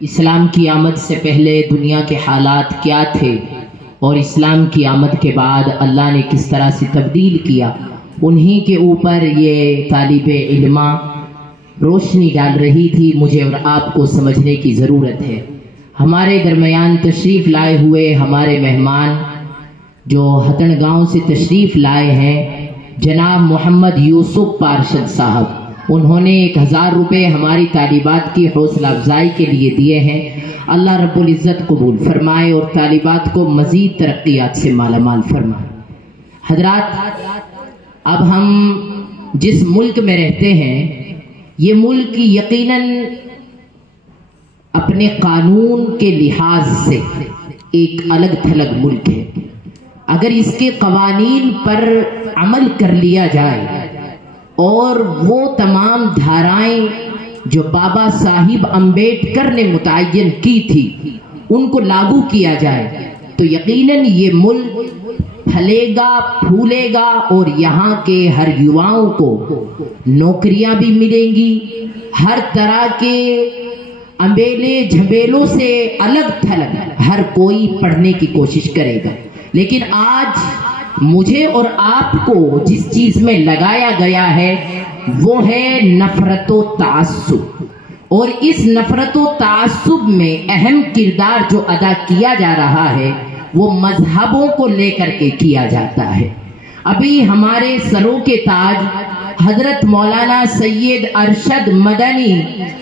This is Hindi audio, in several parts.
इस्लाम की आमद से पहले दुनिया के हालात क्या थे और इस्लाम की आमद के बाद अल्लाह ने किस तरह से तब्दील किया, उन्हीं के ऊपर ये तालिबे इल्मा रोशनी डाल रही थी। मुझे और आपको समझने की ज़रूरत है। हमारे दरमियान तशरीफ़ लाए हुए हमारे मेहमान जो हतन गांव से तशरीफ़ लाए हैं, जनाब मोहम्मद यूसुफ पारशद साहब, उन्होंने 1000 रुपये हमारी तालिबात की हौसला अफजाई के लिए दिए हैं। अल्लाह रब्बुल इज़्ज़त कबूल फरमाए और तालिबात को मज़ीद तरक्कियात से मालामाल फरमाए। हजरात, अब हम जिस मुल्क में रहते हैं, ये मुल्क यकीनन अपने कानून के लिहाज से एक अलग थलग मुल्क है। अगर इसके कवानीन पर अमल कर लिया जाए और वो तमाम धाराएं जो बाबा साहिब अम्बेडकर ने मुतय्यन की थी उनको लागू किया जाए तो यकीनन ये मुल्क फलेगा, फूलेगा और यहाँ के हर युवाओं को नौकरियां भी मिलेंगी। हर तरह के अम्बेले झमेलों से अलग थलग हर कोई पढ़ने की कोशिश करेगा। लेकिन आज मुझे और आपको जिस चीज में लगाया गया है वो है नफरतो तासुब, और इस नफरतो तासुब में अहम किरदार जो अदा किया जा रहा है वो मजहबों को लेकर के किया जाता है। अभी हमारे सरों के ताज हजरत मौलाना सैयद अरशद मदनी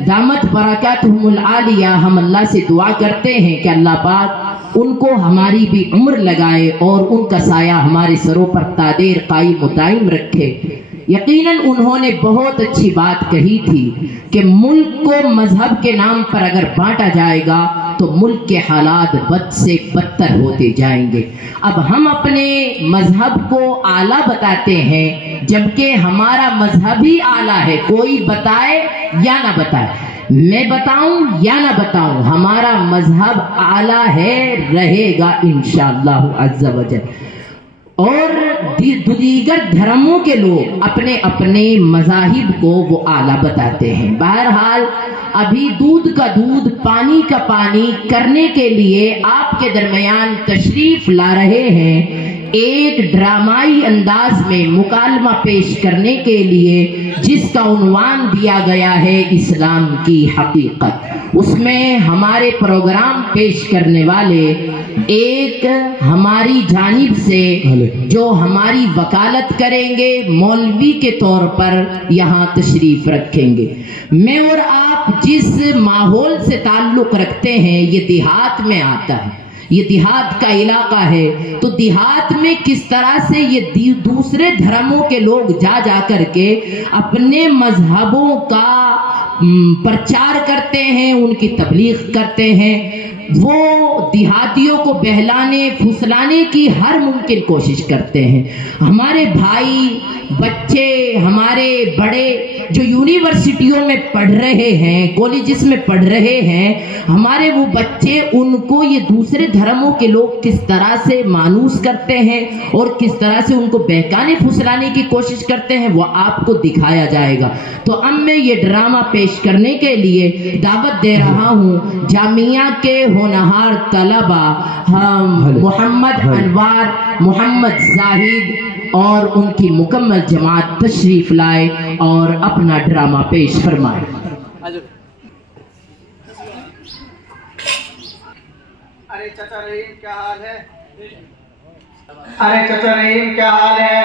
दामत बरकातुहुमुल आलिया, हम अल्लाह से दुआ करते हैं कि अल्लाह पाक उनको हमारी भी उम्र लगाए और उनका साया हमारे सरों पर तादेर कायम मुदाइम रखे। यकीनन उन्होंने बहुत अच्छी बात कही थी कि मुल्क को मजहब के नाम पर अगर बांटा जाएगा तो मुल्क के हालात बद से बदतर होते जाएंगे। अब हम अपने मजहब को आला बताते हैं जबकि हमारा मजहब ही आला है। कोई बताए या ना बताए, मैं बताऊं या ना बताऊं, हमारा मजहब आला है, रहेगा इंशाअल्लाह अज़्ज़ा वजल। और दीगर धर्मों के लोग अपने अपने मज़ाहिब को वो आला बताते हैं। बहरहाल अभी दूध का दूध पानी का पानी करने के लिए आपके दरमियान तशरीफ ला रहे हैं एक ड्रामाई अंदाज में मुकालमा पेश करने के लिए जिसका उन्वान दिया गया है इस्लाम की हकीकत। उसमें हमारे प्रोग्राम पेश करने वाले एक हमारी जानिब से जो हमारी वकालत करेंगे, मौलवी के तौर पर यहाँ तशरीफ रखेंगे। मैं और आप जिस माहौल से ताल्लुक रखते हैं ये देहात में आता है, ये देहात का इलाका है, तो देहात में किस तरह से ये दूसरे धर्मों के लोग जा जा करके अपने मजहबों का प्रचार करते हैं, उनकी तबलीग करते हैं। वो देहातियों को बहलाने फुसलाने की हर मुमकिन कोशिश करते हैं। हमारे भाई बच्चे, हमारे बड़े जो यूनिवर्सिटियों में पढ़ रहे हैं, कॉलेजेस में पढ़ रहे हैं, हमारे वो बच्चे, उनको ये दूसरे धर्मों के लोग किस तरह से मानूस करते हैं और किस तरह से उनको बहकाने फुसलाने की कोशिश करते हैं वो आपको दिखाया जाएगा। तो अब मैं ये ड्रामा पेश करने के लिए दावत दे रहा हूँ जामिया के होनहार तलबा मोहम्मद अनवार, मोहम्मद जाहिद और उनकी मुकम्मल जमात तशरीफ लाए और अपना ड्रामा पेश फरमाए। अरे चाचा रहीम क्या हाल है? अरे चाचा रहीम क्या हाल है?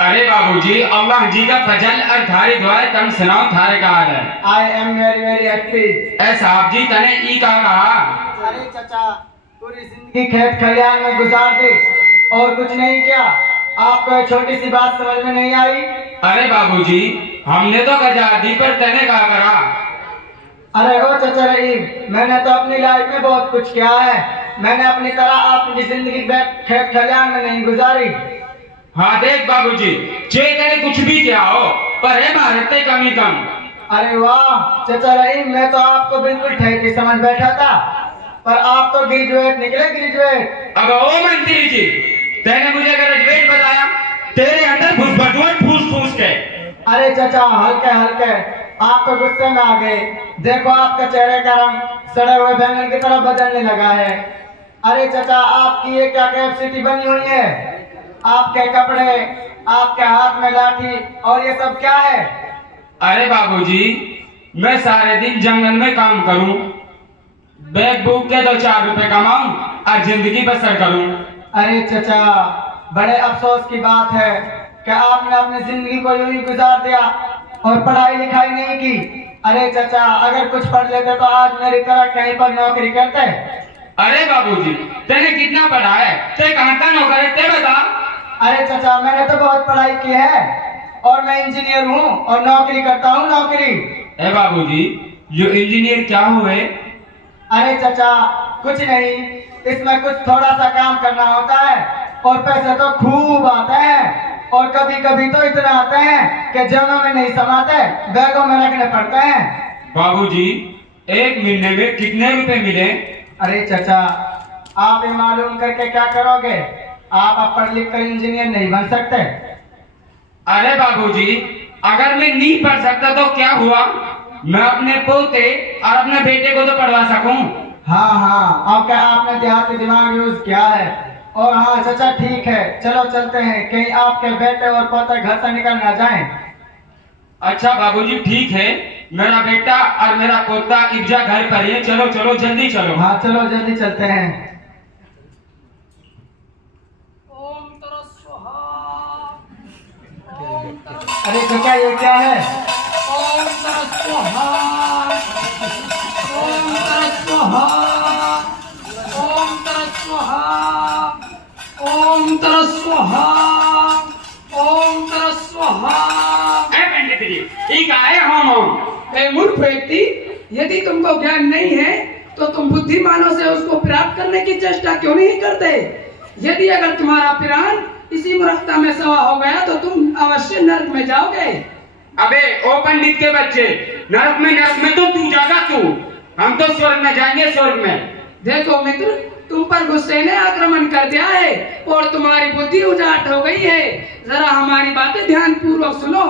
अरे बाबूजी, अल्लाह जी का फजल और थारी दुआ तम सुनाओ, थारे का हाल है? I am very very happy. ए साहब जी तने ई का कहा? अरे चाचा पूरी जिंदगी खेत खलियान में गुजार दी और कुछ नहीं किया, आपको छोटी सी बात समझ में नहीं आई? अरे बाबूजी हमने तो आजादी पर तने का करा। अरे ओ चाचा रहीम, मैंने तो अपनी लाइफ में बहुत कुछ किया है। मैंने अपनी तरह अपनी जिंदगी खेत खलियान में नहीं गुजारी। हाँ देख बाबूजी, तेरे कुछ भी क्या हो पर है भारत कमी कम। अरे वाह चाचा रहीम, मैं तो आपको बिल्कुल ठेके समझ बैठा था, पर आप तो ग्रेजुएट निकले, ग्रेजुएट। अब ओ मंत्री जी, तेने मुझे ग्रेजुएट बताया, तेरे अंदर फूस फूस के। अरे चाचा हल्के हल्के, आप तो गुस्से में आ गए। देखो आपका चेहरे का रंग सड़े हुए बैंगन की तरफ बदलने लगा है। अरे चाचा, आपकी ये क्या कैपेसिटी बनी हुई है? आपके कपड़े, आपके हाथ में लाठी और ये सब क्या है? अरे बाबूजी, मैं सारे दिन जंगल में काम करूं, बैग बुक के 2-4 रुपए कमाऊं और जिंदगी बसर करूं। अरे चाचा, बड़े अफसोस की बात है कि आपने अपनी जिंदगी को यूं ही गुजार दिया और पढ़ाई लिखाई नहीं की। अरे चाचा, अगर कुछ पढ़ लेते तो आज मेरी तरह कहीं पर नौकरी करते। अरे बाबूजी, तेने कितना पढ़ा है? ते कहाँ का नौकर है, ते बता। अरे चाचा, मैंने तो बहुत पढ़ाई की है और मैं इंजीनियर हूँ और नौकरी करता हूँ, नौकरी। ए बाबूजी, जो इंजीनियर क्या हुए? अरे चाचा, कुछ नहीं, इसमें कुछ थोड़ा सा काम करना होता है और पैसे तो खूब आते हैं और कभी कभी तो इतना आते हैं कि जेबों में नहीं समाते, बैगों में रखने पड़ते हैं। बाबूजी, एक महीने में कितने रुपए मिले? अरे चाचा, आप ये मालूम करके क्या करोगे? आप अब पढ़ लिख कर इंजीनियर नहीं बन सकते। अरे बाबूजी, अगर मैं नहीं पढ़ सकता तो क्या हुआ? मैं अपने पोते और अपने बेटे को तो पढ़वा सकूं। हाँ हाँ, अब क्या आपने देहाती दिमाग यूज किया है। और हाँ चाचा, ठीक है, चलो चलते हैं, कहीं आपके बेटे और पोते घर से निकल ना जाएं। अच्छा बाबूजी, ठीक है, मेरा बेटा और मेरा पोता इब्जा घर पर है। चलो चलो जल्दी चलो। हाँ चलो जल्दी चलते हैं। अरे चाचा, ये क्या है? ओम तरस स्वाहा, ओम तरस स्वाहा, ओम तरस स्वाहा, ओम तरस स्वाहा, ओम तरस स्वाहा। पंडित जी, ठीक है हम। ए मूर्ख व्यक्ति, यदि तुमको ज्ञान नहीं है तो तुम बुद्धिमानों से उसको प्राप्त करने की चेष्टा क्यों नहीं करते? यदि अगर तुम्हारा प्राण इसी मूर्खता में सवा हो गया तो तुम अवश्य नरक में जाओगे। अबे ओ पंडित के बच्चे, नरक में तो तू जागा तू, हम तो स्वर्ग में जाएंगे, स्वर्ग में। देखो मित्र, तुम पर गुस्से ने आक्रमण कर दिया है और तुम्हारी बुद्धि उजाट हो गई है। जरा हमारी बातें ध्यान पूर्वक सुनो।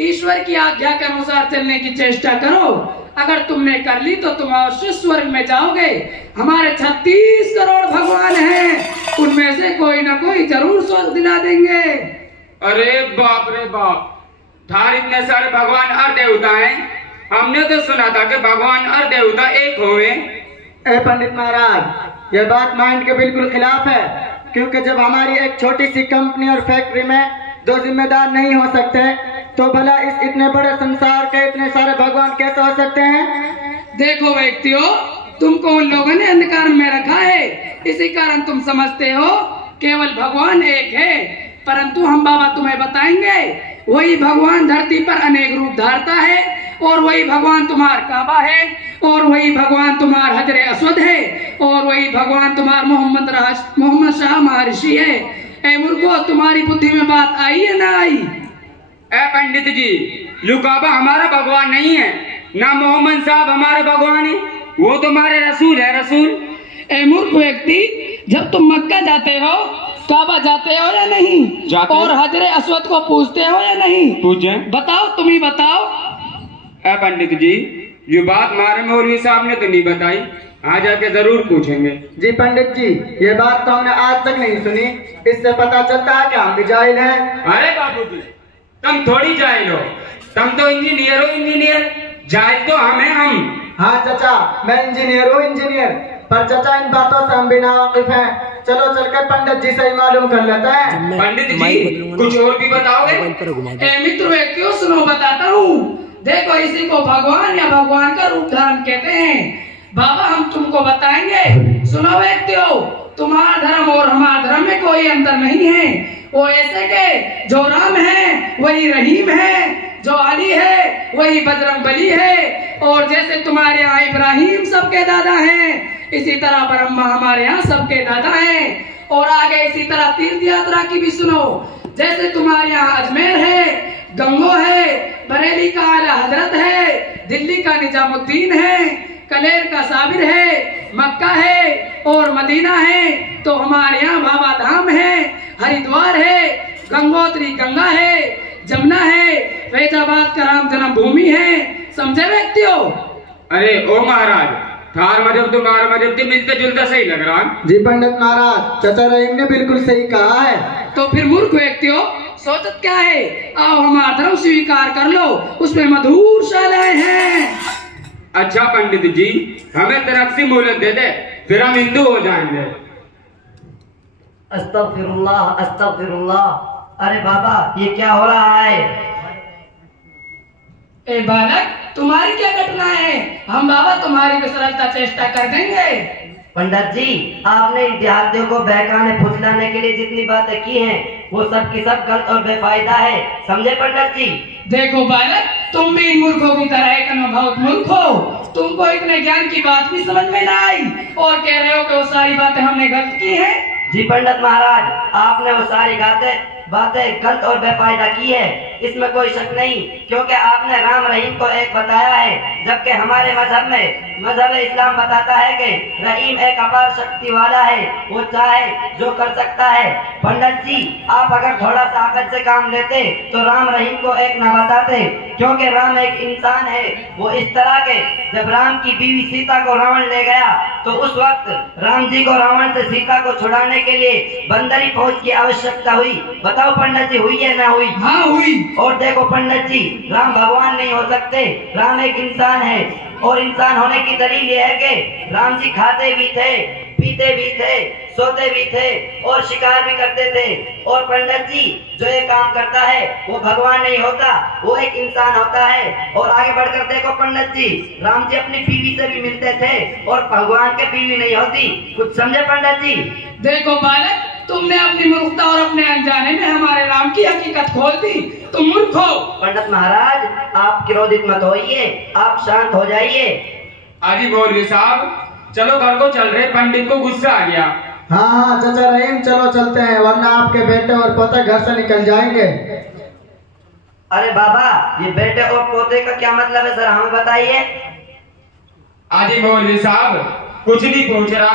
ईश्वर की आज्ञा के अनुसार चलने की चेष्टा करो। अगर तुमने कर ली तो तुम अवश्य स्वर्ग में जाओगे। हमारे 36 करोड़ भगवान हैं, उनमें से कोई ना कोई जरूर स्वर्ग दिला देंगे। अरे बाप रे बाप, थार इतने सारे भगवान और देवता हैं। हमने तो सुना था कि भगवान और देवता एक होवे। ए पंडित महाराज, ये बात माइंड के बिल्कुल खिलाफ है, क्योंकि जब हमारी एक छोटी सी कंपनी और फैक्ट्री में 2 जिम्मेदार नहीं हो सकते तो भला इस इतने बड़े संसार के इतने सारे भगवान कैसे हो सकते हैं? देखो व्यक्तियों, तुमको उन लोगों ने अंधकार में रखा है, इसी कारण तुम समझते हो केवल भगवान एक है, परंतु हम बाबा तुम्हें बताएंगे वही भगवान धरती पर अनेक रूप धारता है और वही भगवान तुम्हार काबा है और वही भगवान तुम्हार हजरे अस्वद है और वही भगवान तुम्हार मोहम्मद शाह महर्षि है। ए मूर्खो, तुम्हारी बुद्धि में बात आई है ना आई? ए पंडित जी, लुकाबा हमारा भगवान नहीं है, ना मोहम्मद साहब हमारे भगवान है, वो तुम्हारे रसूल है, रसूल। ए मूर्ख व्यक्ति, जब तुम मक्का जाते हो, काबा जाते हो या नहीं? जाते और हजरे अस्वद को पूजते हो या नहीं? पूजे। बताओ, तुम ही बताओ। ए पंडित जी, ये बात हमारे मौलवी साहब ने तो नहीं बताई, आज जाके जरूर पूछेंगे। जी पंडित जी, ये बात तो हमने आज तक नहीं सुनी, इससे पता चलता है कि हम भी जाहिल हैं। अरे बाबूजी, तुम थोड़ी जाहिल हो, तुम तो इंजीनियर हो, इंजीनियर। जाहिल तो हम। हाँ चाचा, मैं इंजीनियर हूँ, इंजीनियर, पर चाचा इन बातों से हम भी नावाकिफ हैं। चलो चलकर पंडित जी से ही मालूम कर लेते हैं। पंडित जी, कुछ और भी बताओगे? ए मित्र व्यक्तियों, सुनो, बताता हूँ। देखो, इसी को भगवान या भगवान का रूप धारण कहते हैं। बाबा हम तुमको बताएंगे। सुनो व्यक्तियों, तुम्हारा धर्म और हमारा धर्म में कोई अंतर नहीं है। वो ऐसे के जो राम है वही रहीम है, जो अली है वही बजरंग बली है, और जैसे तुम्हारे यहाँ इब्राहिम सबके दादा हैं, इसी तरह ब्रह्मा हमारे यहाँ सबके दादा हैं। और आगे इसी तरह तीर्थ यात्रा की भी सुनो। जैसे तुम्हारे यहाँ अजमेर है, गंगो है, बरेली का आला हजरत है, दिल्ली का निजामुद्दीन है, कलेर का साबिर है, मक्का है और मदीना है, तो हमारे यहाँ बाबा धाम है, हरिद्वार है, गंगोत्री गंगा है, जमुना है फैजाबाद का राम जन्मभूमि है, समझे व्यक्तियों। अरे ओ महाराज, थार मजहब तुम्हारा मजहब तो मिलते जुलता सही लग रहा है। जी पंडित महाराज, चाचा रहीम ने बिल्कुल सही कहा है। तो फिर मूर्ख व्यक्तियों सोचत क्या है, आओ हमारा धर्म स्वीकार कर लो, उसमें मधुर शालाएं हैं। अच्छा पंडित जी, हमें तरफ से मोहलत दे दे, फिर हम हिंदू हो जाएंगे। अस्तगफिरुल्लाह अस्तगफिरुल्लाह। अरे बाबा ये क्या हो रहा है? ए बालक, तुम्हारी क्या घटना है? हम बाबा तुम्हारी विसरलता चेष्टा कर देंगे। पंडित जी, आपने इन देहातियों को बहकाने फुसलाने के लिए जितनी बातें की हैं, वो सब की सब गलत और बेफायदा है, समझे पंडित जी? देखो बालक, तुम भी इन मूर्खों की तरह एक अनुभव मूर्ख हो। तुमको इतने ज्ञान की बात भी समझ में ना आई और कह रहे हो कि वो सारी बातें हमने गलत की हैं। जी पंडित महाराज, आपने वो सारी बातें गलत और बेफायदा की है, इसमें कोई शक नहीं, क्योंकि आपने राम रहीम को एक बताया है, जबकि हमारे मजहब इस्लाम बताता है कि रहीम एक अपार शक्ति वाला है, वो चाहे जो कर सकता है। पंडित जी, आप अगर थोड़ा सा अकल से काम लेते तो राम रहीम को एक न बताते, क्योंकि राम एक इंसान है। वो इस तरह के, जब राम की बीवी सीता को रावण ले गया तो उस वक्त राम जी को रावण से सीता को छुड़ाने के लिए बंदरी फौज की आवश्यकता हुई। बताओ पंडित जी, हुई है ना हुई? हाँ हुई। और देखो पंडित जी, राम भगवान नहीं हो सकते, राम एक इंसान है, और इंसान होने की दलील ये है कि राम जी खाते भी थे, पीते भी थे, सोते भी थे और शिकार भी करते थे। और पंडित जी, जो ये काम करता है वो भगवान नहीं होता, वो एक इंसान होता है। और आगे बढ़कर देखो पंडित जी, राम जी अपनी बीवी से भी मिलते थे और भगवान के बीवी नहीं होती। कुछ समझे पंडित जी? देखो बालक, तुमने अपनी मूर्खता और अपने अनजाने में हमारे राम की हकीकत खोल दी। तुम मूर्ख हो। पंडित महाराज, आप क्रोधित मत होइए, आप शांत हो जाइए। अजी मौलवी साहब, चलो घर को चल रहे, पंडित को गुस्सा आ गया। हाँ हाँ चाचा रहीम, चलो चलते हैं, वरना आपके बेटे और पोते घर से निकल जाएंगे। अरे बाबा, ये बेटे और पोते का क्या मतलब है, सर हमें बताइए। अजी मौलवी साहब, कुछ नहीं पूछ रहा,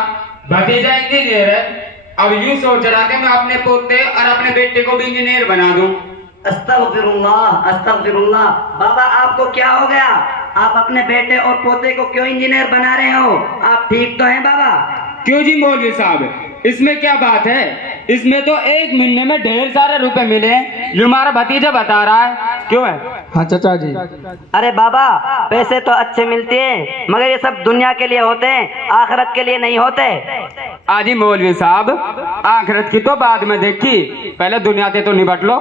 भतीजा इंजीनियर है, अब यूं सोच रहा कि मैं अपने पोते और अपने बेटे को भी इंजीनियर बना दूं। अस्तगफिरुल्लाह अस्तगफिरुल्लाह। बाबा आपको क्या हो गया? आप अपने बेटे और पोते को क्यों इंजीनियर बना रहे हो? आप ठीक तो हैं बाबा? क्यों जी मौलवी साहब, इसमें क्या बात है? इसमें तो एक महीने में ढेर सारे रुपए मिले हैं, जो हमारा भतीजा बता रहा है। क्यों है? हाँ चाचा जी। अरे बाबा, पैसे तो अच्छे मिलते हैं, मगर ये सब दुनिया के लिए होते हैं, आखिरत के लिए नहीं होते। आजी मौलवी साहब, आखिरत की तो बाद में देखी, पहले दुनिया से तो निपट लो।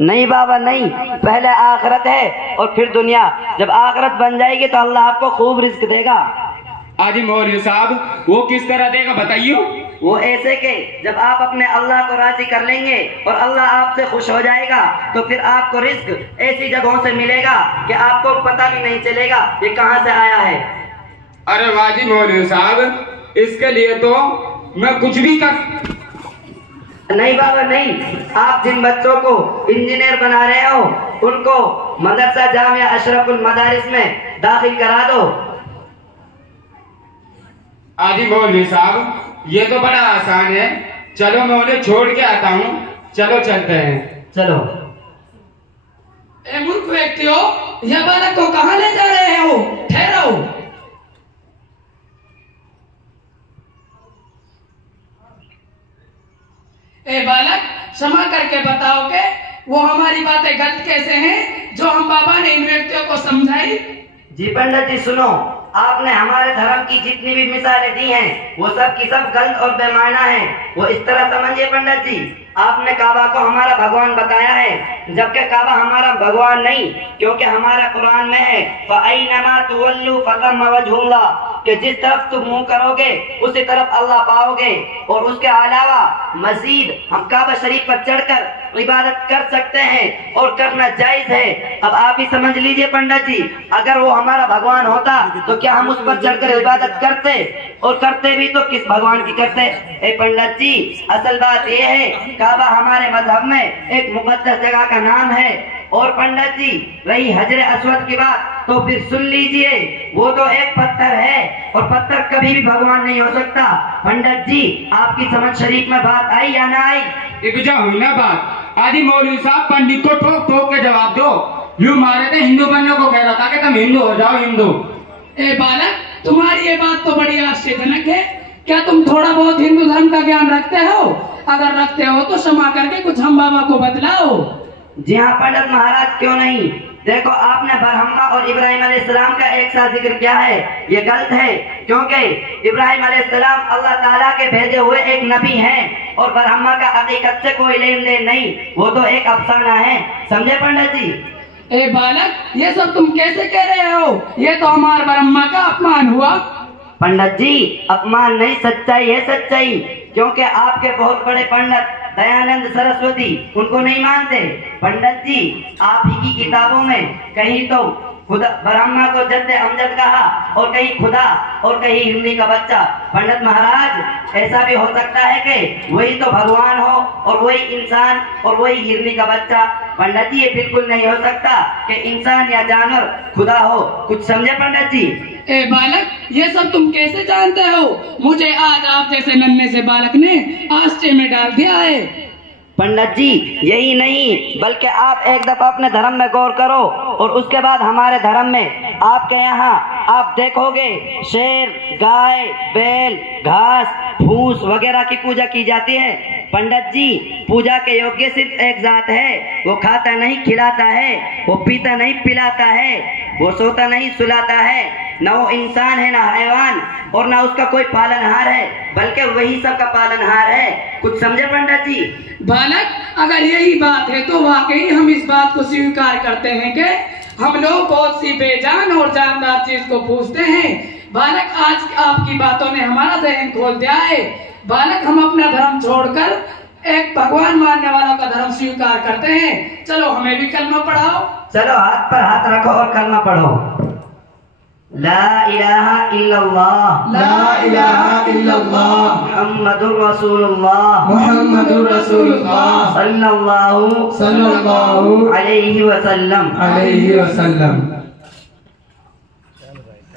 नहीं बाबा नहीं, पहले आखिरत है और फिर दुनिया। जब आखिरत बन जाएगी तो अल्लाह आपको खूब रिस्क देगा। आजी मौलवी साहब, वो किस तरह देगा बताइए? वो ऐसे के, जब आप अपने अल्लाह को राजी कर लेंगे और अल्लाह आपसे खुश हो जाएगा तो फिर आपको रिस्क ऐसी जगहों से मिलेगा कि आपको पता भी नहीं चलेगा ये कहाँ से आया है। अरे वाजी मौलवी साहब, इसके लिए तो मैं कुछ भी कर। नहीं बाबा नहीं, आप जिन बच्चों को इंजीनियर बना रहे हो उनको मदरसा जामिया अशरफुल मदारिस में दाखिल करा दो। आजी मौलवी साहब, ये तो बड़ा आसान है, चलो मैं उन्हें छोड़ के आता हूँ, चलो चलते हैं। चलो। ए मूर्ख व्यक्तियों, यह बालक को कहाँ ले जा रहे हो? ठहरो। ए बालक, क्षमा करके बताओ कि वो हमारी बातें गलत कैसे हैं जो हम बाबा ने इन व्यक्तियों को समझाई? जी पंडित जी सुनो, आपने हमारे धर्म की जितनी भी मिसालें दी हैं वो सब की सब गलत और बेमाना हैं। वो इस तरह समझिए पंडित जी, आपने काबा को हमारा भगवान बताया है, जबकि काबा हमारा भगवान नहीं, क्योंकि हमारा कुरान में है फ़अयनमा तुवल्लू फ़थम्मा वजहुल्लाह, कि जिस तरफ तुम मुंह करोगे उसी तरफ अल्लाह पाओगे। और उसके अलावा मजीद हम काबा शरीफ पर चढ़कर इबादत कर सकते हैं और करना जायज है। अब आप ही समझ लीजिए पंडित जी, अगर वो हमारा भगवान होता तो क्या हम उस पर चढ़कर इबादत करते? और करते भी तो किस भगवान की करते? ए पंडित जी, असल बात यह है, काबा हमारे मजहब में एक मुकद्दस जगह का नाम है। और पंडित जी, रही हजरे अस्वद की बात, तो फिर सुन लीजिए, वो तो एक पत्थर है और पत्थर कभी भी भगवान नहीं हो सकता। पंडित जी, आपकी समझ शरीफ में बात आई या ना आई? इकजा हुई ना बात। आदि मौलवी साहब, पंडित को ठोक ठोक के जवाब दो। यूं मारे थे, हिंदू बनने को कह रहा था कि तुम हिंदू हो जाओ, हिंदू। ए बालक, तुम्हारी ये बात तो बड़ी आश्चर्यजनक है। क्या तुम थोड़ा बहुत हिंदू धर्म का ज्ञान रखते हो? अगर रखते हो तो क्षमा करके कुछ हम बाबा को बतलाओ। जी हाँ पंडित महाराज, क्यों नहीं। देखो, आपने बरहम्मा और इब्राहिम अलैहिस्सलाम का एक साथ जिक्र किया है, ये गलत है। क्योंकि इब्राहिम अलैहिस्सलाम अल्लाह ताला के भेजे हुए एक नबी हैं और बरहम्मा का हकीकत से कोई लेन देन नहीं, वो तो एक अफसाना है। समझे पंडित जी? ए बालक, ये सब तुम कैसे कह रहे हो? ये तो हमारे ब्रह्मा का अपमान हुआ। पंडित जी, अपमान नहीं, सच्चाई है, सच्चाई। क्योंकि आपके बहुत बड़े पंडित दयानंद सरस्वती उनको नहीं मानते। पंडित जी, आप ही की किताबों में कहीं तो खुदा ब्रह्मा को जद्दे अमजद कहा और कहीं खुदा और कहीं हिंदी का बच्चा। पंडित महाराज, ऐसा भी हो सकता है कि वही तो भगवान हो और वही इंसान और वही हिरनी का बच्चा। पंडित जी, ये बिल्कुल नहीं हो सकता कि इंसान या जानवर खुदा हो। कुछ समझे पंडित जी? ए बालक, ये सब तुम कैसे जानते हो? मुझे आज आप जैसे नन्हे से बालक ने आश्चर्य में डाल दिया है। पंडित जी, यही नहीं बल्कि आप एक दफा अपने धर्म में गौर करो और उसके बाद हमारे धर्म में। आपके यहाँ आप देखोगे शेर, गाय, बैल, घास, फूस वगैरह की पूजा की जाती है। पंडित जी, पूजा के योग्य सिर्फ एक जात है, वो खाता नहीं खिलाता है, वो पीता नहीं पिलाता है, वो सोता नहीं सुलाता है, न वो इंसान है, न हैवान, और न उसका कोई पालनहार है, बल्कि वही सबका पालनहार है। कुछ समझे पंडित जी? बालक, अगर यही बात है तो वाकई हम इस बात को स्वीकार करते हैं कि हम लोग बहुत सी बेजान और जानदार चीज को पूछते हैं। बालक, आज आपकी बातों ने हमारा जहन खोल दिया है। बालक, हम अपना धर्म छोड़कर एक भगवान मानने वालों का धर्म स्वीकार करते हैं। चलो हमें भी कलमा पढ़ाओ। चलो, हाथ पर हाथ रखो और कलमा पढ़ो। ला इलाहा इल्लल्लाह, ला इलाहा इल्लल्लाह, मुहम्मदुर रसूलुल्लाह, मुहम्मदुर रसूलुल्लाह, सल्लल्लाहु सल्लल्लाहु अलैहि वसल्लम। अलैहि वसल्लम।